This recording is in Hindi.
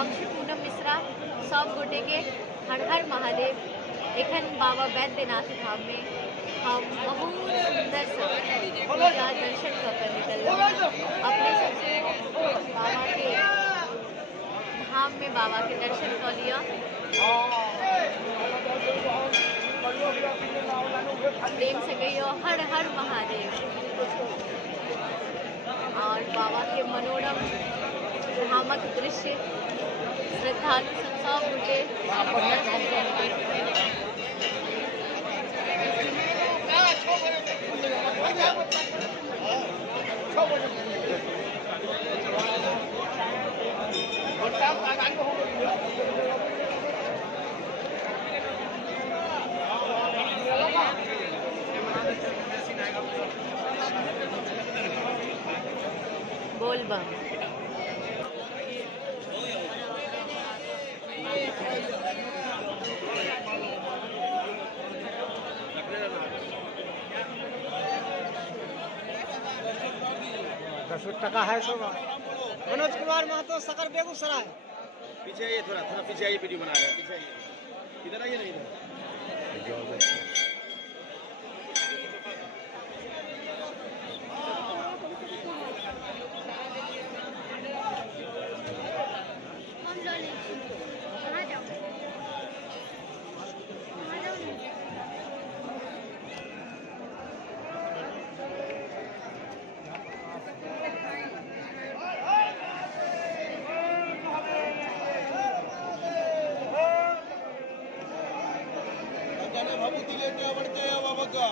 हम श्री पूनम मिश्रा सब गोटे के हर हर महादेव एखन बाबा बैद्यनाथ धाम में हम बहुत सुंदर से पूजा दर्शन कर निकल अपने सबसे बाबा के धाम में बाबा के दर्शन कर लिया प्रेम से गई हर हर महादेव और बाबा के मनोरम धामक दृश्य श्रद्धालु सब गोटे बोल बम टका है सब। मनोज कुमार महतो सकर बेगूसराय। पीछे आइए, थोड़ा थोड़ा पीछे आइए, वीडियो बना रहे हैं। पीछे आइए, इधर आइए, नहीं इधर। भाभी दिले क्या बढ़ते हैं बाबा का।